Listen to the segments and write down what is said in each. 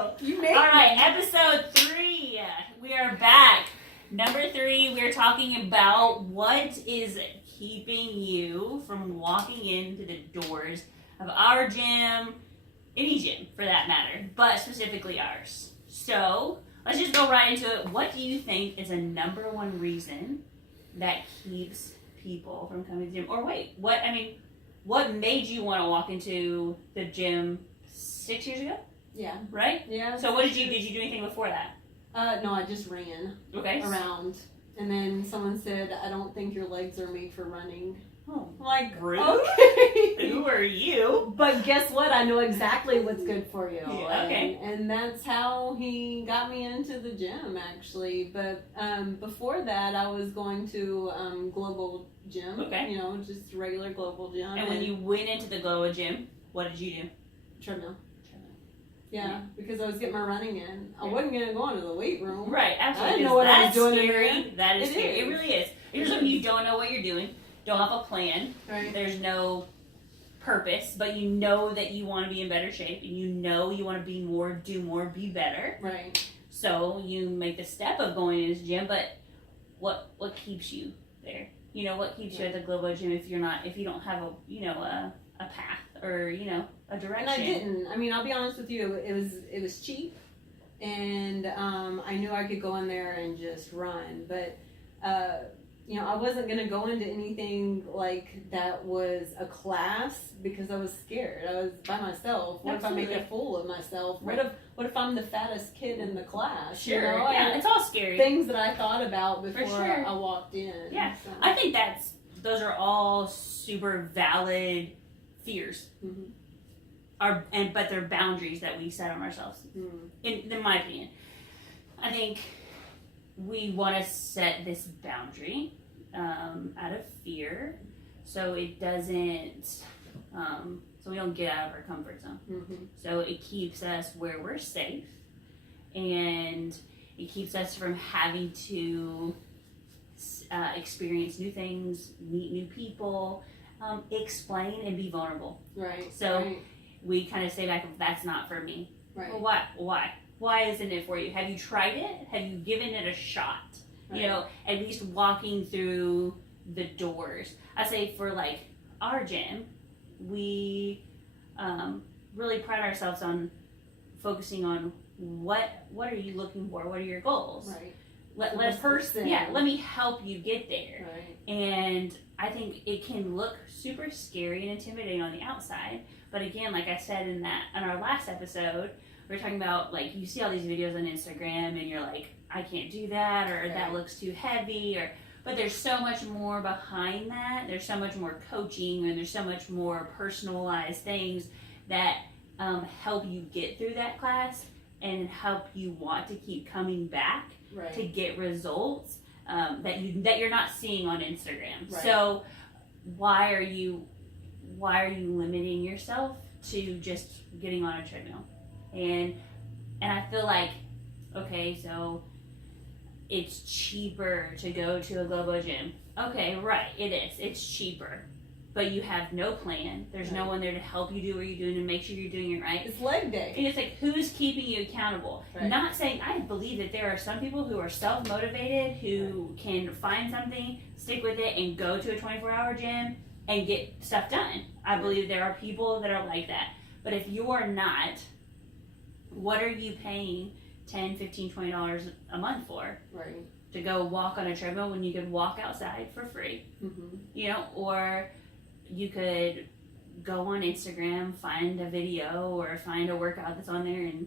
go. You made All right, episode 3. We are back. Number 3, we are talking about what is keeping you from walking into the doors of our gym, any gym for that matter, but specifically ours. So let's just go right into it. What do you think is a number one reason that keeps people from coming to the gym? Or wait, what made you want to walk into the gym 6 years ago? Yeah. Right? Yeah. So what did you do anything before that? No, I just ran around. And then someone said, I don't think your legs are made for running. Oh, I'm like, rude. okay. Who are you? But guess what? I know exactly what's good for you. Yeah, okay. And that's how he got me into the gym, actually. But before that, I was going to Global Gym. Okay. You know, just regular Global Gym. And when you went into the Global Gym, what did you do? Treadmill. Yeah, because I was getting my running in. I Yeah. wasn't going to go into the weight room. Right, absolutely. I didn't know what I was doing in scary. there. That is It scary. is. It really is. Usually when you don't know what you're doing, don't have a plan, Right. there's no purpose, but you know that you want to be in better shape, and you know you want to be more, do more, be better. Right. So you make the step of going to this gym, but what keeps you there? You know, what keeps you at the Global Gym if you don't have a path or, a direction? And I didn't. I mean, I'll be honest with you. It was cheap, and I knew I could go in there and just run. But I wasn't gonna go into anything like that was a class because I was scared. I was by myself. What Absolutely. if I make a fool of myself? Right. What if I'm the fattest kid in the class? Sure. You know? Yeah, And it's all scary. things that I thought about before sure. I walked in. Yeah. So. I think those are all super valid fears. Mhm. But they're boundaries that we set on ourselves. In my opinion, I think we want to set this boundary out of fear, so it doesn't, so we don't get out of our comfort zone. Mm-hmm. So it keeps us where we're safe, and it keeps us from having to experience new things, meet new people, explain and be vulnerable. Right. So right. we kind of stay back, that's not for me. Right. Well, why isn't it for you? Have you tried it? Have you given it a shot? Right. At least walking through the doors. I say for like our gym, we really pride ourselves on focusing on what are you looking for? What are your goals? Right. Let me help you get there. Right. And I think it can look super scary and intimidating on the outside, but again, like I said in our last episode, we were talking about, like, you see all these videos on Instagram and you're like, I can't do that, or Right. that looks too heavy, but there's so much more behind that. There's so much more coaching, and there's so much more personalized things that help you get through that class and help you want to keep coming back Right. to get results that you're not seeing on Instagram. Right. So why are you limiting yourself to just getting on a treadmill? And I feel like, okay, so it's cheaper to go to a Globo Gym. Okay, right, it is. It's cheaper. But you have no plan. There's no one there to help you do what you're doing and make sure you're doing it right. It's leg day. And it's like, who's keeping you accountable? Right. Not saying, I believe that there are some people who are self-motivated, who can find something, stick with it, and go to a 24-hour gym and get stuff done. I believe there are people that are like that. But if you're not, what are you paying $10, $15, $20 a month for? Right. To go walk on a treadmill when you could walk outside for free. Mm-hmm. Or you could go on Instagram, find a video or find a workout that's on there and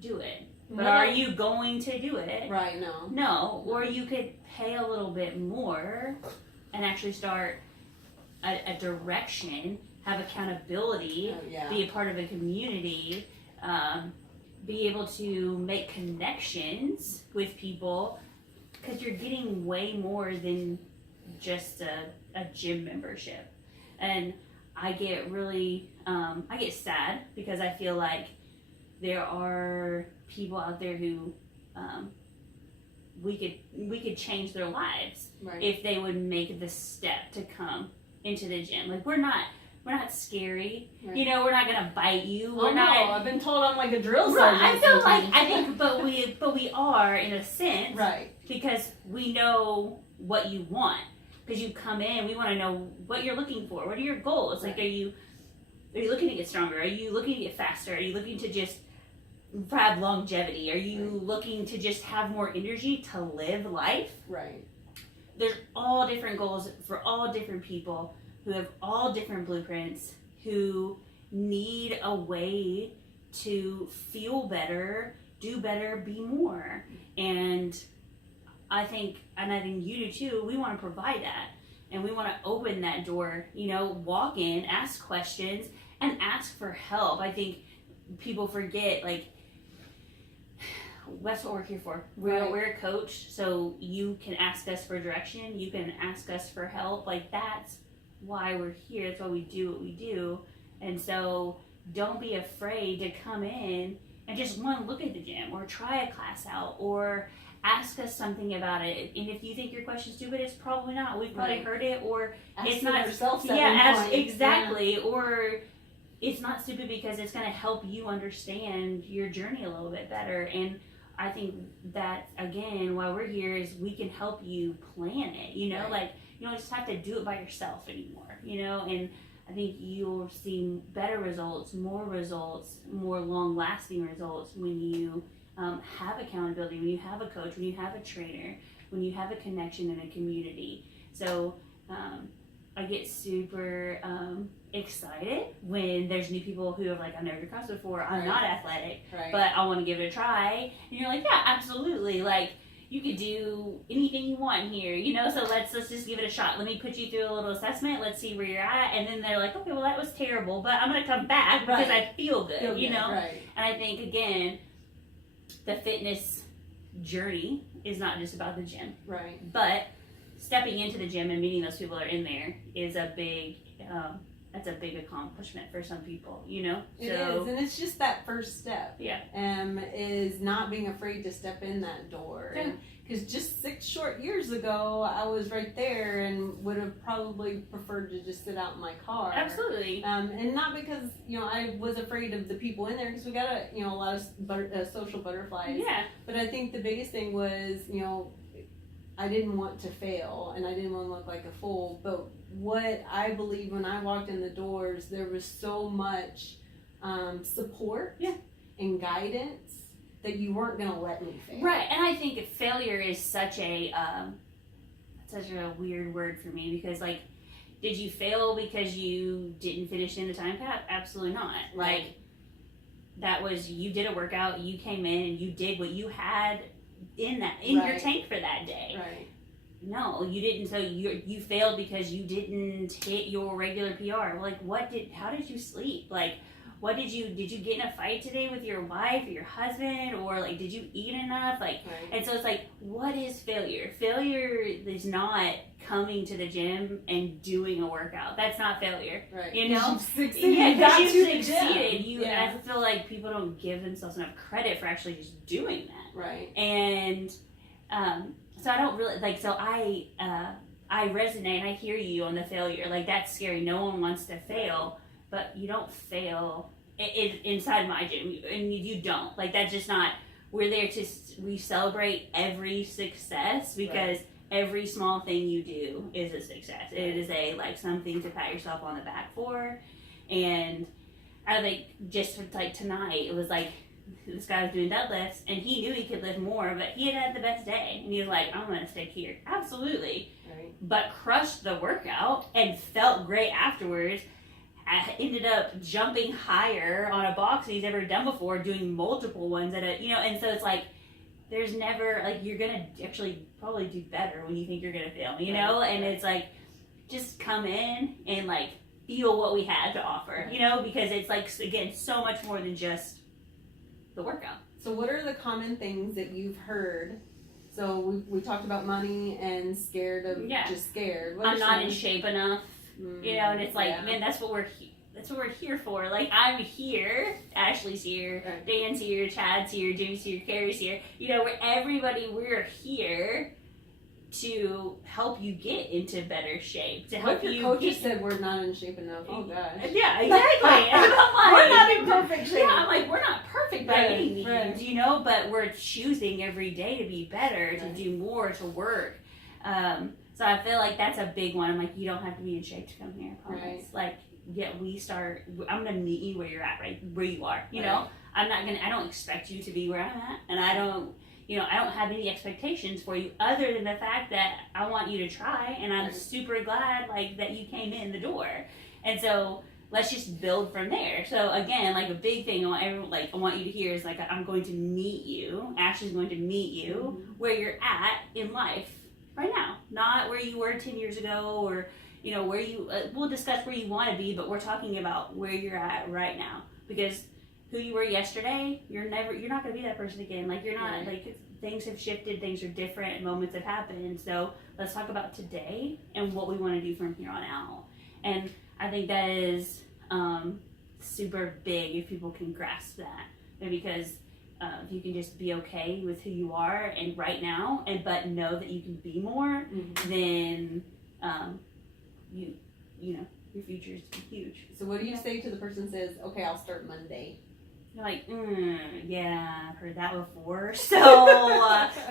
do it. But are you going to do it? Right, no. No. Or you could pay a little bit more and actually start a direction, have accountability, be a part of a community, be able to make connections with people, because you're getting way more than just a gym membership. And I get really, I get sad because I feel like there are people out there who we could change their lives if they would make the step to come into the gym. Like, we're not we're not scary. Right. You know, we're not gonna bite you. We're Oh, not. no, I've been told I'm like a drill Right. sergeant. I feel like sometimes. but we are in a sense, Right. because we know what you want. Because you come in, we want to know what you're looking for. What are your goals? Like, Right. are you looking to get stronger? Are you looking to get faster? Are you looking to just have longevity? Are you looking to just have more energy to live life? Right. There's all different goals for all different people who have all different blueprints, who need a way to feel better, do better, be more. And I think you do too, we want to provide that. And we want to open that door, you know, walk in, ask questions, and ask for help. I think people forget, like, that's what we're here for. We're a coach, so you can ask us for direction, you can ask us for help. Like, that's why we're here. That's why we do what we do. And so don't be afraid to come in and just look at the gym, or try a class out, or ask us something about it. And if you think your question's stupid, it's probably not. We've probably heard it, or Ask it's it not. yourself. Exactly. Or it's not stupid because it's going to help you understand your journey a little bit better. And I think that, again, why we're here is we can help you plan it. You know, Right. like, you don't just have to do it by yourself anymore. You know, and I think you'll see better results, more long-lasting results when you have accountability, when you have a coach, when you have a trainer, when you have a connection in a community. So I get super excited when there's new people who are like, I've never done CrossFit before, I'm Right. not athletic, Right. but I want to give it a try. And you're like, yeah, absolutely. Like, you could do anything you want here, you know, so let's just give it a shot. Let me put you through a little assessment. Let's see where you're at. And then they're like, okay, well, that was terrible, but I'm going to come back because Right. I feel good, you know? Right. And I think, again, the fitness journey is not just about the gym, Right. but stepping into the gym and meeting those people that are in there is a big, that's a big accomplishment for some people, you know? It is, and it's just that first step. Yeah. Is not being afraid to step in that door. Yeah. Because just 6 short years ago, I was right there and would have probably preferred to just sit out in my car. Absolutely. And not because, you know, I was afraid of the people in there, because we got a lot of social butterflies. Yeah. But I think the biggest thing was, you know, I didn't want to fail and I didn't want to look like a fool. But what I believe when I walked in the doors, there was so much support and guidance that you weren't going to let me fail. Right. And I think failure is such a weird word for me, because, like, did you fail because you didn't finish in the time cap? Absolutely not. Right. Like, that was, you did a workout, you came in and you did what you had in your tank for that day. Right. No, you didn't. So you failed because you didn't hit your regular PR. Like, how did you sleep? Like, did you get in a fight today with your wife or your husband, or like, did you eat enough? Like, and so it's like, what is failure? Failure is not coming to the gym and doing a workout. That's not failure. Right. You know? You've succeeded. Yeah, because you got to the succeeded. gym. I feel like people don't give themselves enough credit for actually just doing that. Right. And so I don't really like. So I resonate. I hear you on the failure. Like, that's scary. No one wants to fail, but you don't fail inside my gym, and you don't. Like, that's just not. We're there we celebrate every success, because every small thing you do is a success. It is something to pat yourself on the back for. And I just like tonight, it was like, this guy was doing deadlifts and he knew he could lift more, but he had the best day, and he was like, I'm gonna stick here. Absolutely. Right. But crushed the workout and felt great afterwards. I ended up jumping higher on a box than he's ever done before, doing multiple ones and so it's like, there's never, like, you're gonna actually probably do better when you think you're gonna fail, you know? And it's like, just come in and like feel what we have to offer, you know, because it's like, again, so much more than just the workout. So what are the common things that you've heard? So we talked about money and scared of just scared. I'm not in shape enough, you know, and it's like, man, that's what we're here for. Like, I'm here, Ashley's here, Dan's here, Chad's here, Jimmy's here, Carrie's here. You know, we're here to help you get into better shape. To What help if you your coaches get... said we're not in shape enough? Oh gosh. Yeah, exactly. And I'm like, We're not in perfect shape. Yeah, I'm like, we're not perfect by any means, right. you know, but we're choosing every day to be better, to Right. do more, to work. So I feel like that's a big one. I'm like, you don't have to be in shape to come here, I promise. Right. Like, yeah, I'm gonna meet you where you're at, right? Where you are, you know? I don't expect you to be where I'm at, and I don't have any expectations for you other than the fact that I want you to try, and I'm super glad, like, that you came in the door. And so let's just build from there. So again, like, a big thing I want you to hear is, like, I'm going to meet you. Ashley's going to meet you where you're at in life right now, not where you were 10 years ago, or, you know, where you, we'll discuss where you want to be, but we're talking about where you're at right now, because who you were yesterday, you're not going to be that person again. Like, you're not, like, things have shifted, things are different, moments have happened. So let's talk about today and what we want to do from here on out. And I think that is super big if people can grasp that, and because if you can just be okay with who you are and right now, but know that you can be more, then you know, your future is huge. So what do you say to the person who says, okay, I'll start Monday? You're like, yeah, I've heard that before. So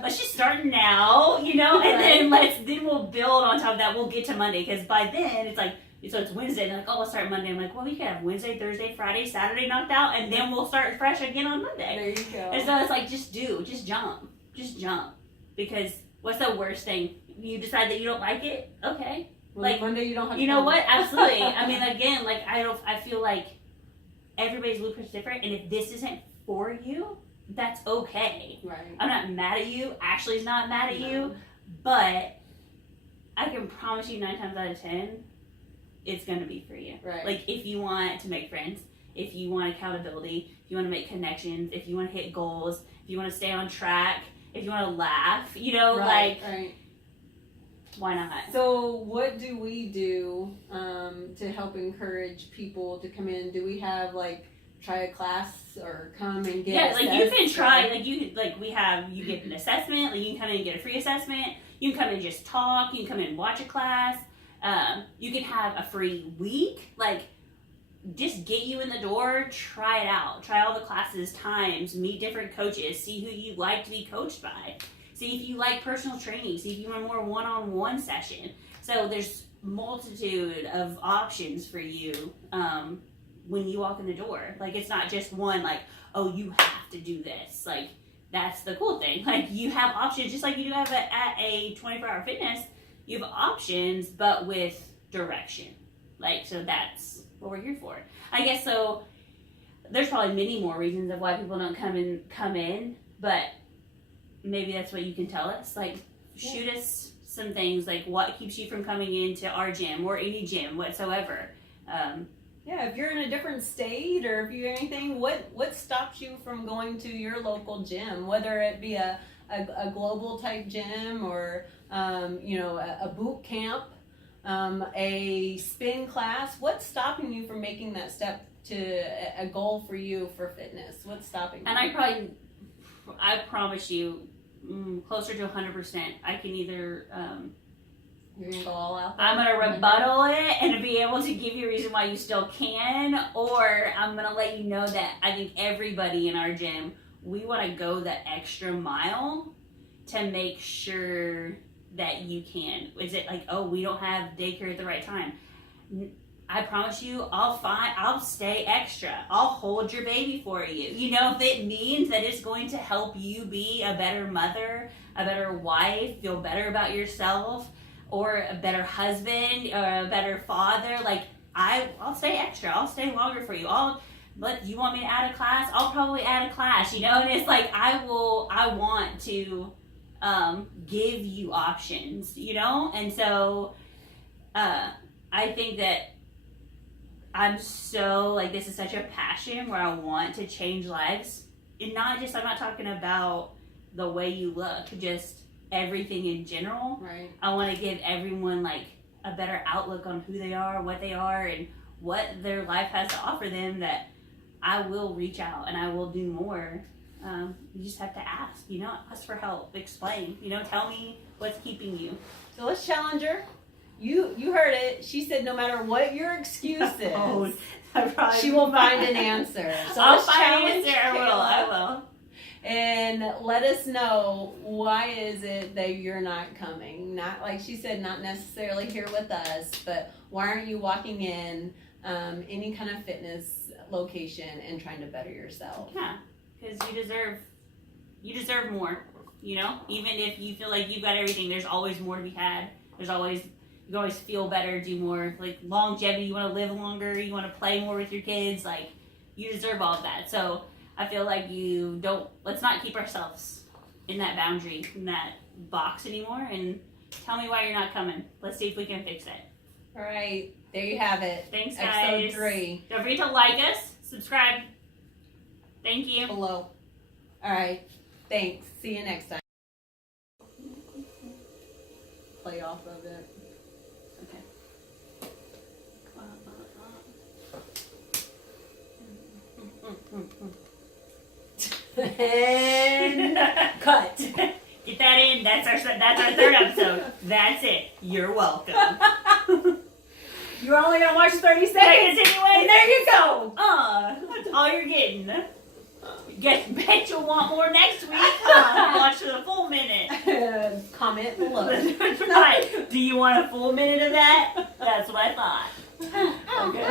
let's just start now, you know, and then we'll build on top of that. We'll get to Monday, because by then it's like, so it's Wednesday. They're like, oh, we'll start Monday. I'm like, well, we can have Wednesday, Thursday, Friday, Saturday knocked out, and then we'll start fresh again on Monday. There you go. And so it's like, just jump, because what's the worst thing? You decide that you don't like it. Okay, well, like Monday you don't have. You know what? Absolutely. I mean, again, like I feel like everybody's blueprint's different, and if this isn't for you, that's okay. Right. I'm not mad at you. Ashley's not mad at you, but I can promise you 9 times out of 10, it's gonna be for you. Right. Like, if you want to make friends, if you want accountability, if you want to make connections, if you want to hit goals, if you want to stay on track, if you want to laugh, you know, Right. Why not? So what do we do to help encourage people to come in? Do we have, like, try a class or come and get like, you can try, or... you get an assessment, like, you can come in and get a free assessment, you can come in and just talk, you can come in and watch a class, you can have a free week, like, just get you in the door, try it out, try all the classes, times, meet different coaches, see who you like to be coached by. See if you like personal training. See if you want more one-on-one session. So there's multitude of options for you when you walk in the door. Like, it's not just one, like, oh, you have to do this. Like, that's the cool thing. Like, you have options, just like you do have at a 24-hour fitness. You have options, but with direction. Like, so that's what we're here for. I guess so. There's probably many more reasons of why people don't come in, but maybe that's what you can tell us. Like, shoot us some things, like, what keeps you from coming into our gym or any gym whatsoever. If you're in a different state, or if you anything, what stops you from going to your local gym, whether it be a global type gym, or a boot camp, a spin class? What's stopping you from making that step to a goal for you for fitness? What's stopping you? And I promise you, closer to 100%, I can either you're gonna go all out there? I'm gonna rebuttal it and be able to give you a reason why you still can, or I'm gonna let you know that I think everybody in our gym, we want to go the extra mile to make sure that you can. Is it like, oh, we don't have daycare at the right time? I promise you, I'll stay extra. I'll hold your baby for you. You know, if it means that it's going to help you be a better mother, a better wife, feel better about yourself, or a better husband, or a better father, like, I'll stay extra. I'll stay longer for you. You want me to add a class? I'll probably add a class, you know? And it's like, I want to give you options, you know? And so I think that I'm so, like, this is such a passion where I want to change lives. And I'm not talking about the way you look, just everything in general. Right. I want to give everyone, like, a better outlook on who they are, what they are, and what their life has to offer them, that I will reach out and I will do more you just have to ask, ask for help, explain, tell me what's keeping you. So let's challenge her. You heard it. She said no matter what your excuse is, she will find an answer. So I'll let's find an challenge answer. I will. And let us know, why is it that you're not coming? Not, like she said, not necessarily here with us, but why aren't you walking in any kind of fitness location and trying to better yourself? Yeah, because you deserve more. Even if you feel like you've got everything, there's always more to be had. You can always feel better, do more, like longevity. You want to live longer. You want to play more with your kids. Like, you deserve all of that. So I feel like let's not keep ourselves in that boundary, in that box anymore, and tell me why you're not coming. Let's see if we can fix it. All right, there you have it. Thanks, guys. Episode 3. Don't forget to like us, subscribe. Thank you. Below. All right, thanks. See you next time. Play off of it. And cut. Get that in. That's our 3rd episode. That's it. You're welcome. You're only gonna watch 30 seconds anyway. And there you go. That's all you're getting. Bet you'll want more next week. Watch for the full minute. Comment below. Right. Do you want a full minute of that? That's what I thought. Okay.